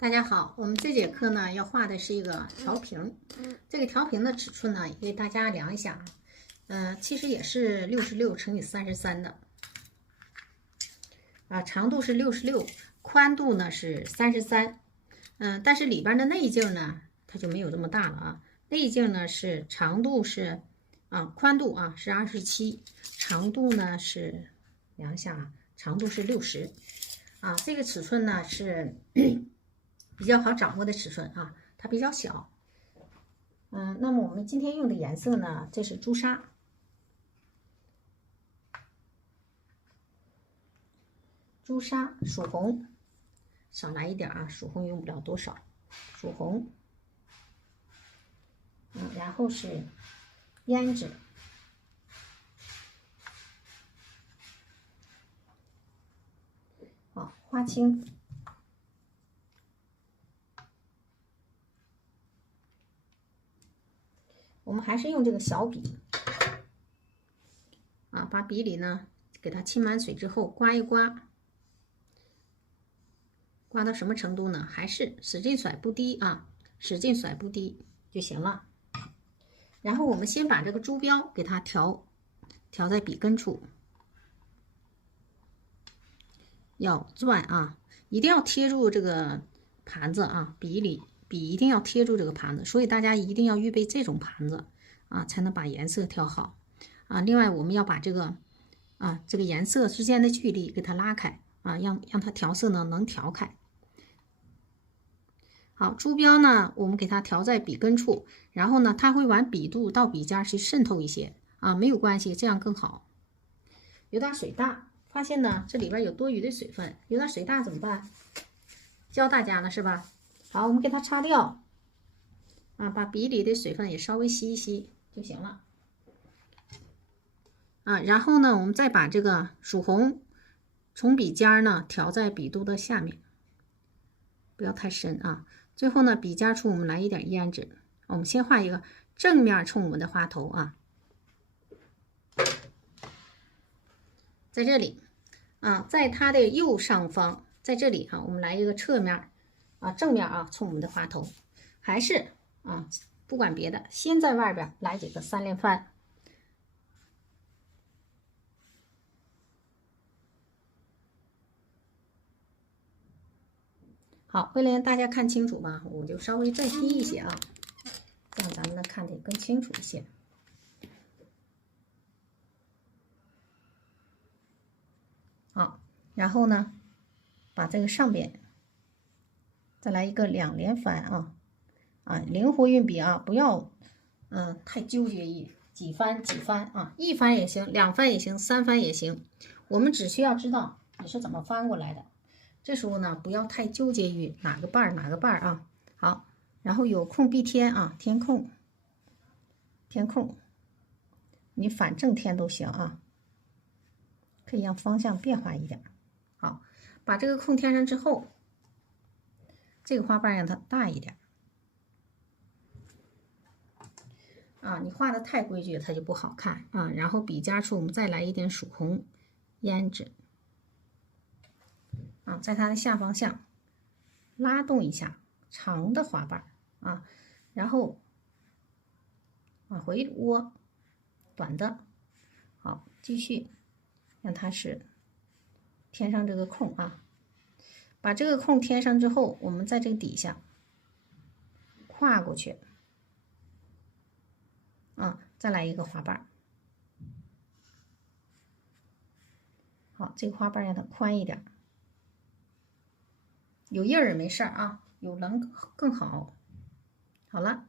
大家好，我们这节课呢要画的是一个调屏，这个调屏的尺寸呢也给大家量一下，其实也是66乘以33的，长度是66，宽度呢是33，但是里边的内径呢它就没有这么大了啊，内径呢是长度是宽度是27，长度呢是量一下啊，长度是60这个尺寸呢是比较好掌握的尺寸啊，它比较小。那么我们今天用的颜色呢，这是朱砂。朱砂属红，少来一点啊，属红用不了多少，属红。然后是胭脂，花青。我们还是用这个小笔把笔里呢给它浸满水之后刮一刮，刮到什么程度呢？还是使劲甩不低使劲甩不低就行了。然后我们先把这个珠标给它调在笔根处，要转一定要贴住这个盘子笔一定要贴住这个盘子，所以大家一定要预备这种盘子才能把颜色调好另外我们要把这个这个颜色之间的距离给它拉开让它调色呢能调开。好，珠标呢我们给它调在笔根处，然后呢它会往笔肚到笔尖去渗透一些没有关系，这样更好。有点水大，发现呢这里边有多余的水分，有点水大怎么办？教大家了是吧？好，我们给它擦掉把笔里的水分也稍微吸一吸就行了然后呢我们再把这个属红从笔尖呢调在笔肚的下面，不要太深最后呢笔尖处我们来一点胭脂，我们先画一个正面冲我们的花头在这里在它的右上方，在这里我们来一个侧面正面冲我们的花头，还是不管别的，先在外边来几个3连翻。好，为了让大家看清楚吧，我就稍微再低一些这样咱们能看得更清楚一些。好，然后呢把这个上边再来一个2连翻灵活运笔不要太纠结于几翻1翻也行，2翻也行，3翻也行，我们只需要知道你是怎么翻过来的。这时候呢不要太纠结于哪个瓣好，然后有空必填填空，你反正填都行可以让方向变化一点。好，把这个空填上之后，这个花瓣让它大一点你画的太规矩它就不好看然后笔尖处我们再来一点属红胭脂在它的下方向拉动一下长的花瓣然后往回窝短的。好，继续让它是填上这个空把这个空填上之后，我们在这个底下跨过去再来一个花瓣。好，这个花瓣让它宽一点，有印儿没事有棱更好。好了，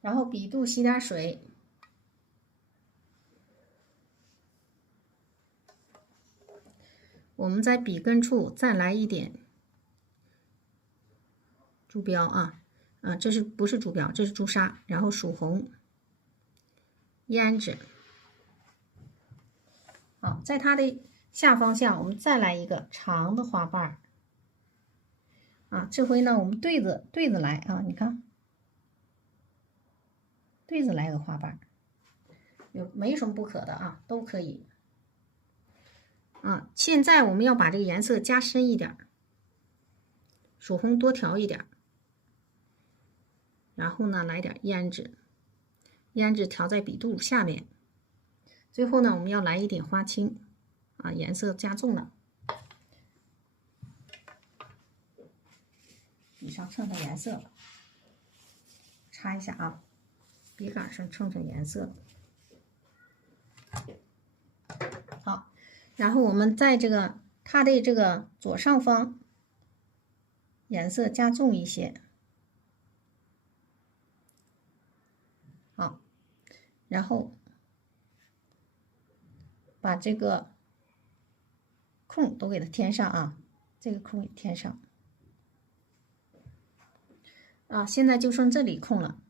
然后笔肚洗点水，我们在笔根处再来一点珠标这是不是珠标？这是朱砂，然后属红胭脂。好，在它的下方向我们再来一个长的花瓣这回呢我们对着来你看对着来个花瓣，没什么不可的都可以现在我们要把这个颜色加深一点，曙红多调一点，然后呢来点胭脂，胭脂调在笔肚下面。最后呢，我们要来一点花青啊，颜色加重了。笔上蹭蹭颜色，擦一下啊，笔杆上蹭蹭颜色。好，然后我们在它的这个左上方颜色加重一些。好，然后把这个空都给它填上啊，这个空也填上。啊，现在就剩这里空了，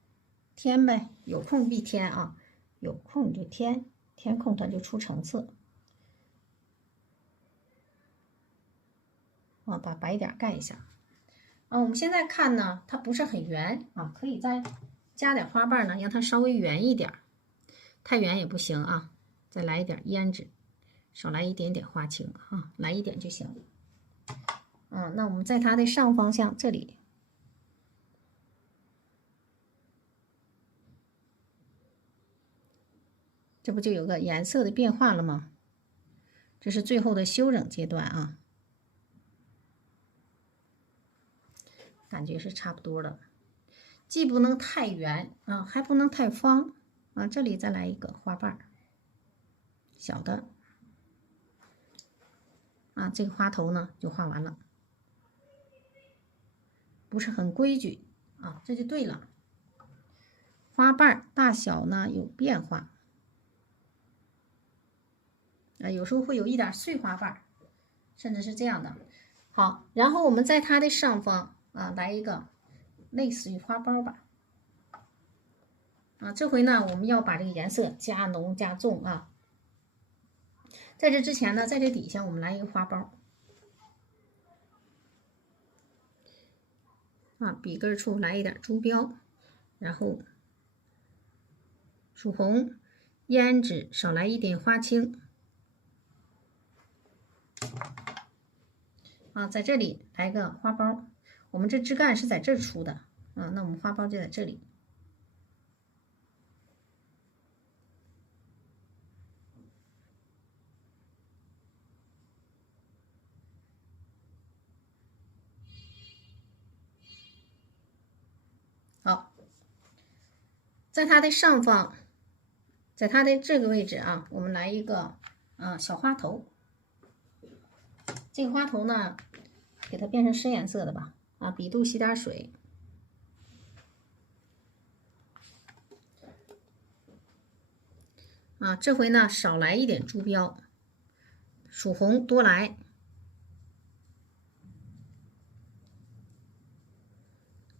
填呗，有空必填啊，有空就填，填空它就出层次。啊，把白点盖一下。啊，我们现在看呢，它不是很圆啊，可以再加点花瓣呢，让它稍微圆一点，太圆也不行啊。再来一点胭脂，少来一点点花青啊，来一点就行。那我们在它的上方向这里。这不就有个颜色的变化了吗？这是最后的修整阶段啊，感觉是差不多了，既不能太圆啊，还不能太方啊。这里再来一个花瓣，小的啊，这个花头呢就画完了，不是很规矩啊，这就对了。花瓣大小呢有变化。有时候会有一点碎花瓣，甚至是这样的。好，然后我们在它的上方啊来一个类似于花苞吧。这回呢我们要把这个颜色加浓加重啊。在这之前呢，在这底下我们来一个花苞啊，笔根处来一点珠标，然后曙红、胭脂，少来一点花青。在这里来个花苞，我们这枝干是在这儿出的啊，那我们花苞就在这里。好，在它的上方，在它的这个位置啊，我们来一个小花头。这个花头呢，给它变成深颜色的吧。笔肚洗点水。这回呢少来一点珠标，曙红多来，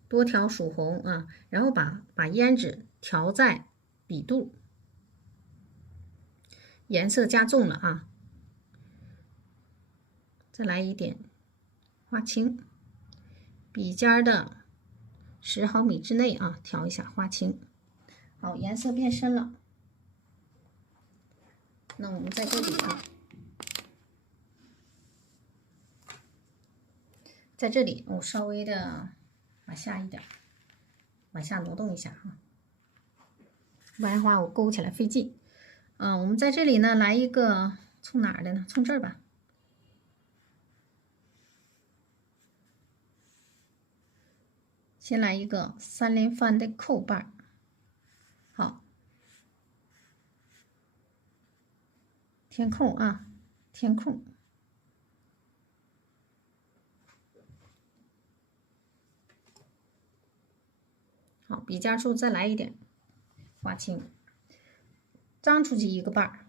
多调曙红啊，然后把胭脂调在笔肚，颜色加重了啊。再来一点花青，笔尖的10毫米之内啊，调一下花青。好，颜色变深了。那我们在这里啊，在这里我稍微的往下一点，往下挪动一下啊，不然的话我勾起来费劲。我们在这里呢来一个从哪儿的呢？从这儿吧。先来一个3连翻的扣瓣，好，填空啊，填空。好，笔尖处再来一点花青，张出去一个瓣儿。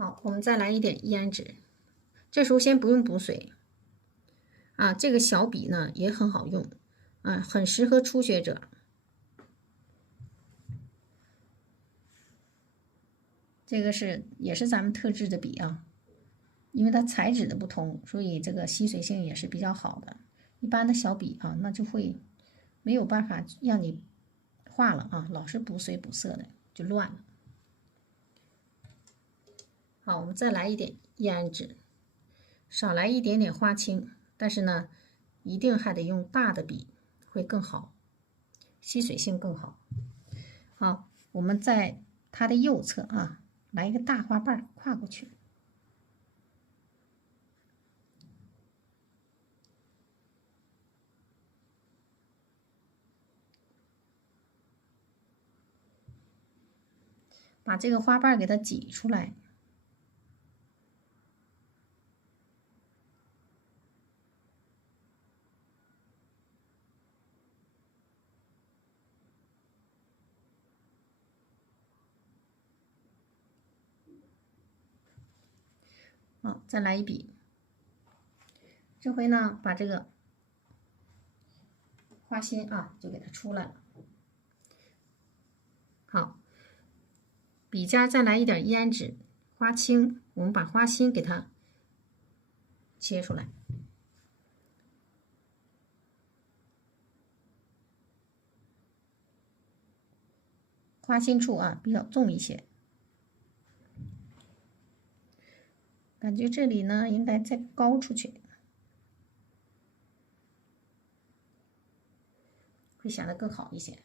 好，我们再来一点胭脂，这时候先不用补水啊。这个小笔呢也很好用啊，很适合初学者。这个也是咱们特制的笔啊，因为它材质的不同，所以这个吸水性也是比较好的。一般的小笔啊，那就会没有办法让你画了啊，老是补水补色的就乱了。好，我们再来一点胭脂，少来一点点花青，但是呢，一定还得用大的笔会更好，吸水性更好。好，我们在它的右侧啊，来一个大花瓣跨过去。把这个花瓣给它挤出来。好，再来一笔。这回呢，把这个花心啊，就给它出来了。好，笔尖再来一点胭脂、花青，我们把花心给它切出来。花心处啊比较重一些，感觉这里呢应该再高出去，会显得更好一些。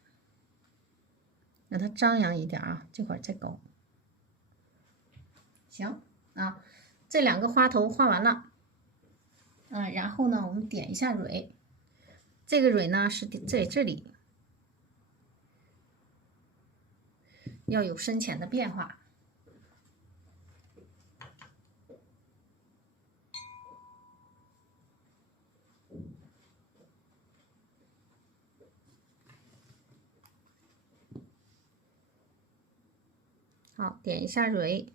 让它张扬一点啊，这块再高。行啊，这两个花头画完了，然后呢，我们点一下蕊，这个蕊呢是在这里，要有深浅的变化。好，点一下蕊。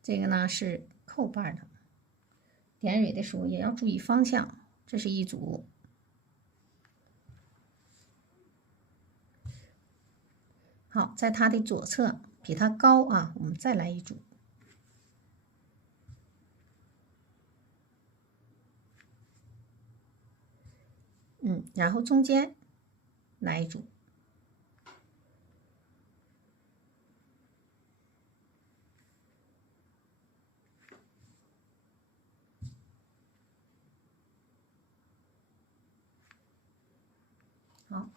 这个呢是扣瓣的，点蕊的时候也要注意方向。这是一组。好，在它的左侧比它高啊，我们再来一组。然后中间来一组。好，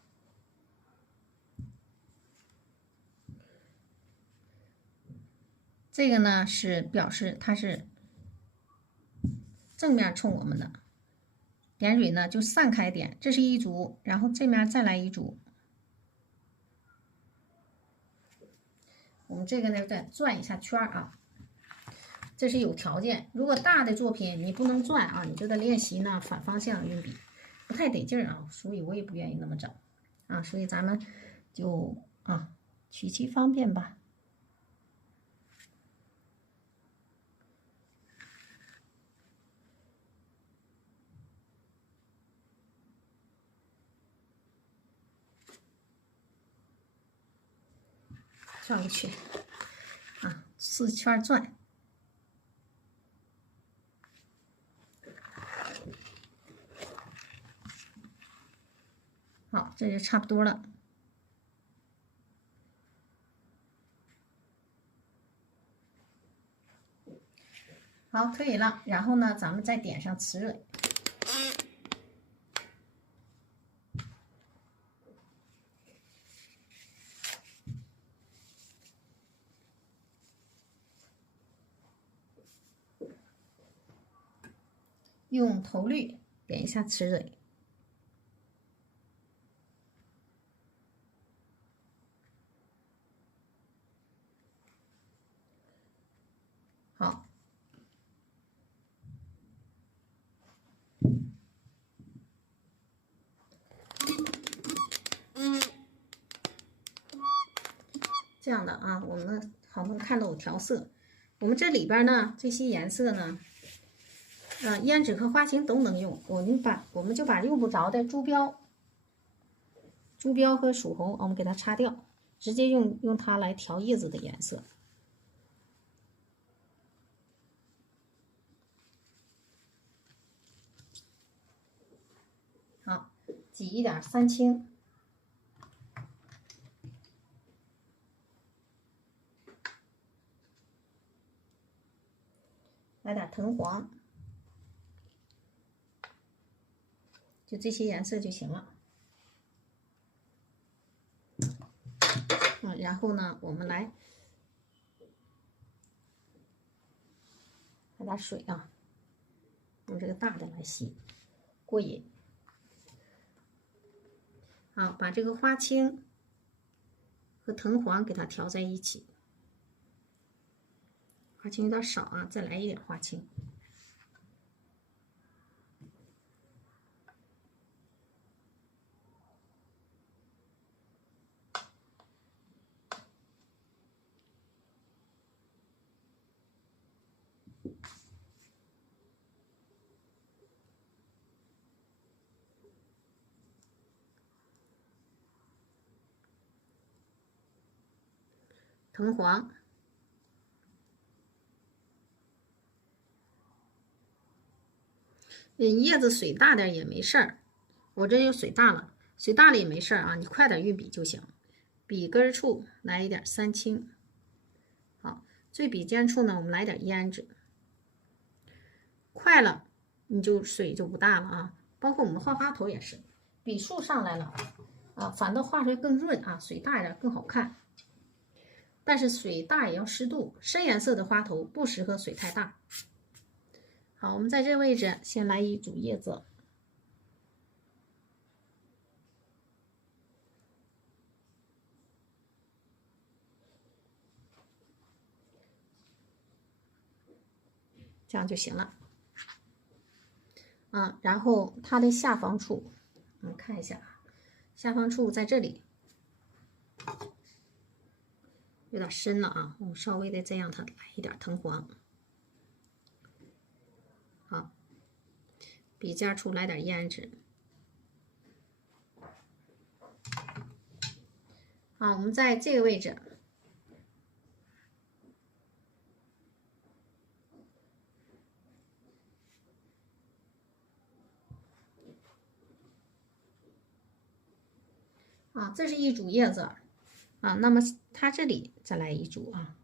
这个呢是表示它是正面冲我们的，点蕊呢就散开点，这是一组，然后这面再来一组。我们这个呢再转一下圈啊，这是有条件。如果大的作品你不能转啊，你就得练习呢反方向运笔，不太得劲儿啊，所以我也不愿意那么整啊，所以咱们就取其方便吧。转过去啊，4圈转。好，这就差不多了。好，可以了。然后呢，咱们再点上瓷蕊。用头绿点一下瓷蕊。好，这样的啊，我们好能看到有调色。我们这里边呢，这些颜色呢，胭脂和花青都能用。我们就把用不着的珠标和曙红，我们给它擦掉，直接用它来调叶子的颜色。好，挤一点三青，来点藤黄，就这些颜色就行了。然后呢，我们来点水啊，用这个大的来洗，过瘾。好，把这个花青和藤黄给它调在一起。花青有点少啊，再来一点花青。藤黄，叶子水大点也没事儿，我这有水大了，水大了也没事儿啊，你快点运笔就行。笔根处来一点三青，好，最笔尖处呢，我们来点胭脂。快了，你就水就不大了啊。包括我们画花头也是，笔数上来了啊，反倒画出来更润啊，水大一点更好看。但是水大也要适度，深颜色的花头不适合水太大。好，我们在这位置先来一组叶子，这样就行了。然后它的下方处，我们看一下，下方处在这里有点深了啊，我们稍微的再让它来一点藤黄。好，笔尖处来点胭脂。好，我们在这个位置，这是一组叶子啊，那么它这里再来一组啊，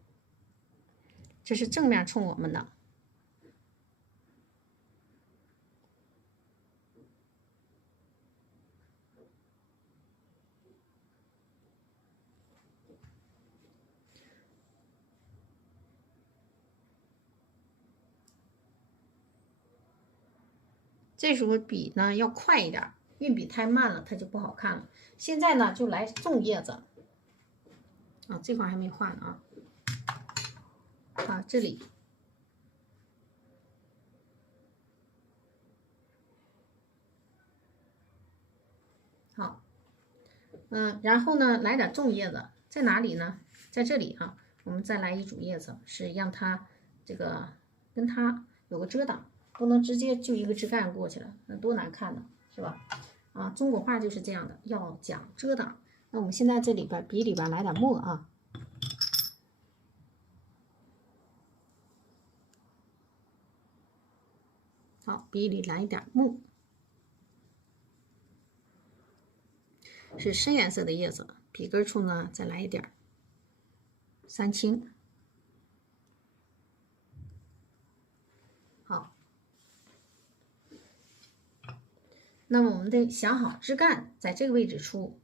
这是正面冲我们的。这时候笔呢要快一点，运笔太慢了它就不好看了。现在呢就来种叶子啊，这块还没画呢啊，这里好，然后呢来点种叶子，在哪里呢？在这里啊，我们再来一组叶子，是让它这个跟它有个遮挡。不能直接就一个枝干过去了，那多难看呢，是吧？中国画就是这样的，要讲遮挡。那我们现在这里边笔里边来点墨啊，好，笔里来一点墨，是深颜色的叶子，笔根处呢再来一点三青。好。那么我们得想好枝干在这个位置出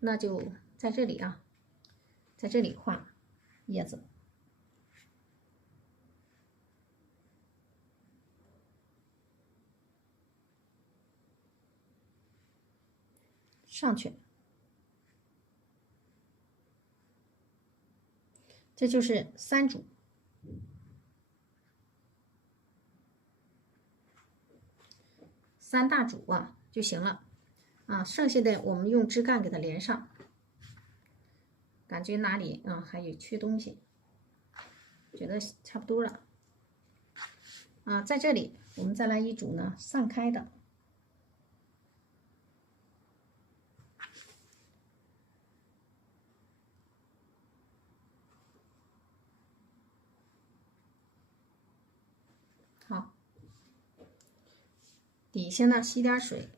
那就在这里啊，在这里画叶子，上去，这就是三组。三大组就行了剩下的我们用枝干给它连上，感觉哪里还有缺东西，觉得差不多了在这里我们再来一组呢散开的，好，底下呢吸点水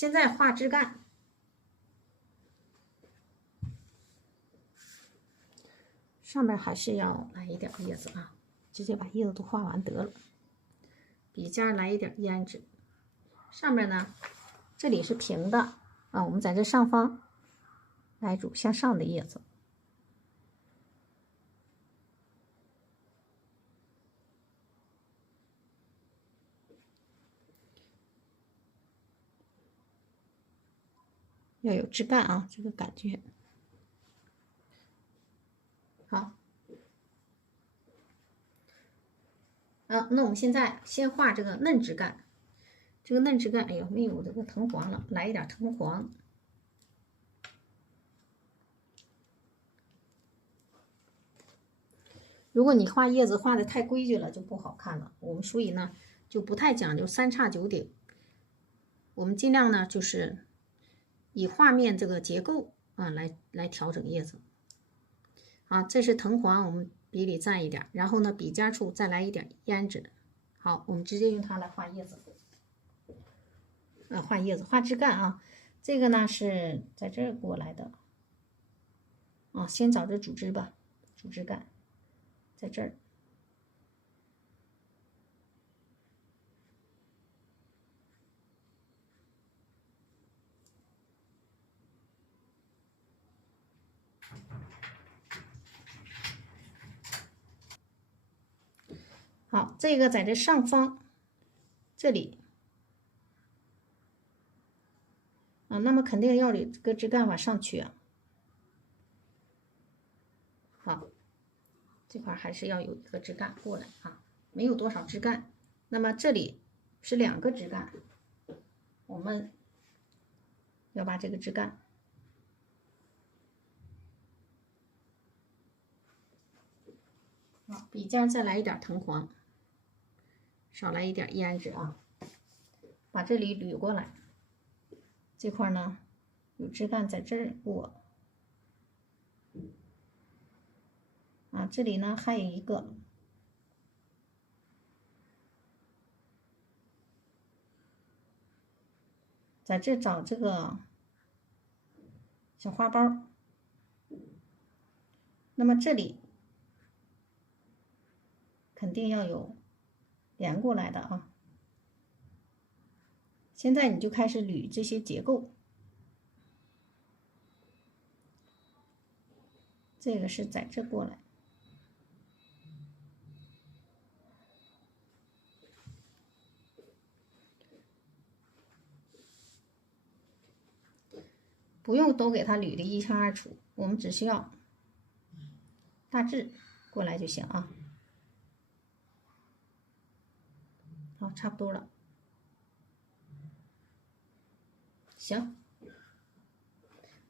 现在画枝干，上面还是要来一点叶子啊，直接把叶子都画完得了。笔尖来一点胭脂，上面呢，这里是平的啊，我们在这上方来组向上的叶子。要有枝干啊，这个感觉。好，那我们现在先画这个嫩枝干。这个嫩枝干，哎呦，没有这个藤黄了，来一点藤黄。如果你画叶子画的太规矩了，就不好看了。我们所以呢，就不太讲究三叉九顶。我们尽量呢，就是以画面这个结构啊来调整叶子。好，这是藤黄，我们笔里蘸一点，然后呢，笔尖处再来一点胭脂。好，我们直接用它来画叶子。画叶子，画枝干啊。这个呢是在这儿过来的。先找这主枝吧，主枝干在这儿。好，这个在这上方这里那么肯定要有这个枝干往上去啊。好，这块还是要有一个枝干过来啊，没有多少枝干。那么这里是2个枝干，我们要把这个枝干笔尖再来一点藤黄，少来一点胭脂啊，把这里捋过来。这块呢有枝干在这儿过这里呢还有一个，在这找这个小花苞。那么这里肯定要有连过来的啊。现在你就开始捋这些结构。这个是在这过来，不用都给它捋得一清二楚，我们只需要大致过来就行啊。好，差不多了。行，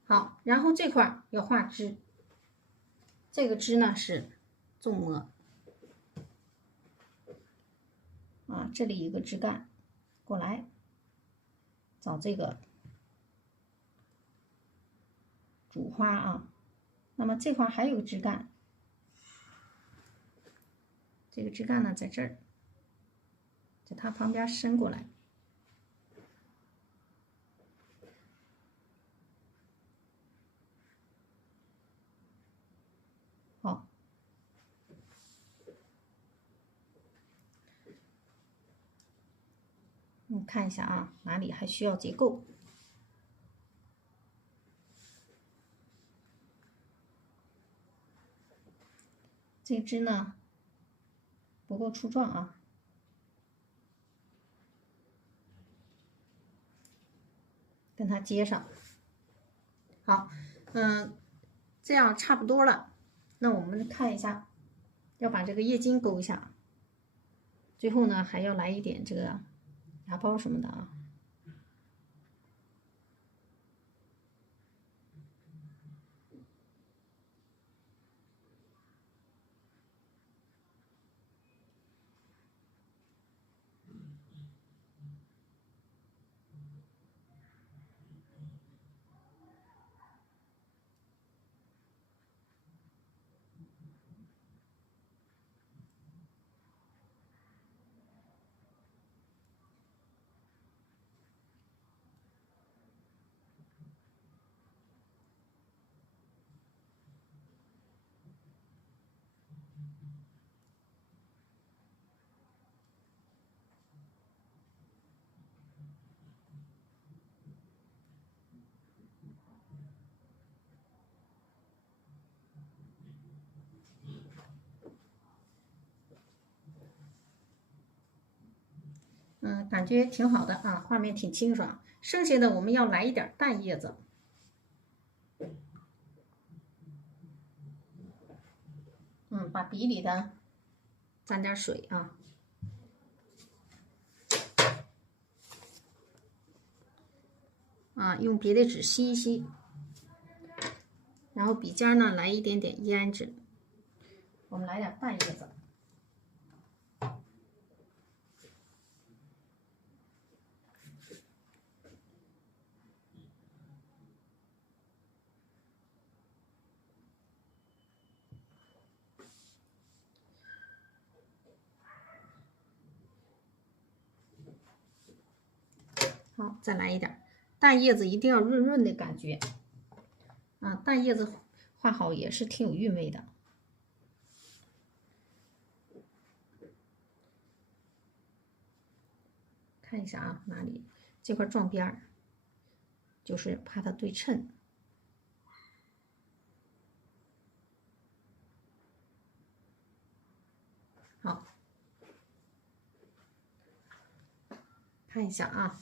好，然后这块要画枝，这个枝呢是纵摸这里一个枝干过来，找这个主花啊。那么这块还有个枝干，这个枝干呢在这儿，在它旁边伸过来。好，我们看一下啊，哪里还需要结构。这枝呢不够粗壮啊，跟它接上。好，这样差不多了。那我们看一下，要把这个叶筋勾一下。最后呢，还要来一点这个芽苞什么的啊。感觉挺好的啊，画面挺清爽。剩下的我们要来一点淡叶子，把笔里的沾点水啊，用别的纸吸一吸，然后笔尖呢来一点点胭脂，我们来点淡叶子。好，再来一点淡叶子，一定要润润的感觉啊，淡叶子画好也是挺有韵味的。看一下啊，哪里这块撞边儿，就是怕它对称。好，看一下啊，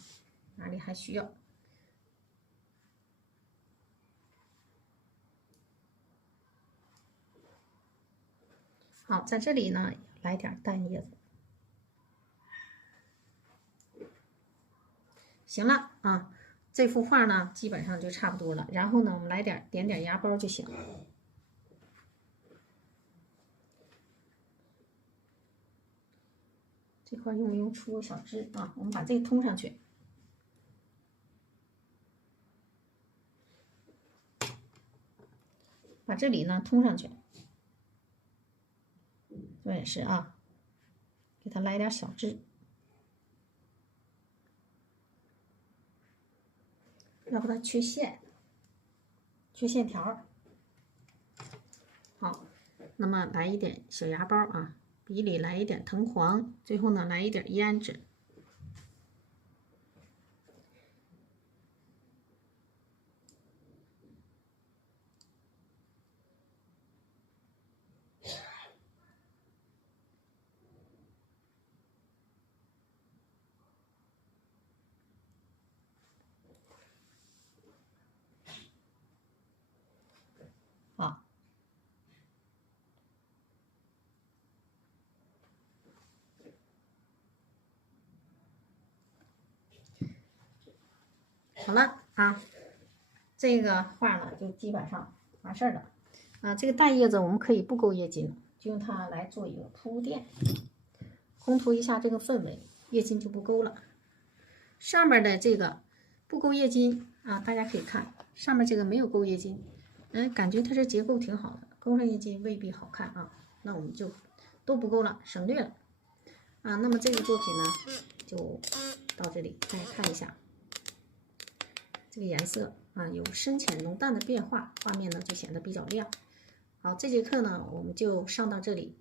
哪里还需要。好，在这里呢，来点淡叶子。行了啊，这幅画呢，基本上就差不多了。然后呢，我们来点芽包就行了。这块用不用出个小枝啊？我们把这个通上去。把这里呢通上去，这也是啊，给它来点小枝，要不它缺线条。好，那么来一点小芽包啊，笔里来一点藤黄，最后呢来一点胭脂。好，好了啊，这个画呢就基本上完事儿了啊。这个淡叶子我们可以不勾叶筋，就用它来做一个铺垫，烘托一下这个氛围，叶筋就不勾了。上面的这个不勾叶筋啊，大家可以看上面这个没有勾叶筋，感觉它这结构挺好的，勾上叶筋未必好看啊。那我们就都不勾了，省略了啊。那么这个作品呢，就到这里，大家看一下这个颜色啊，有深浅浓淡的变化，画面呢就显得比较亮。好，这节课呢我们就上到这里。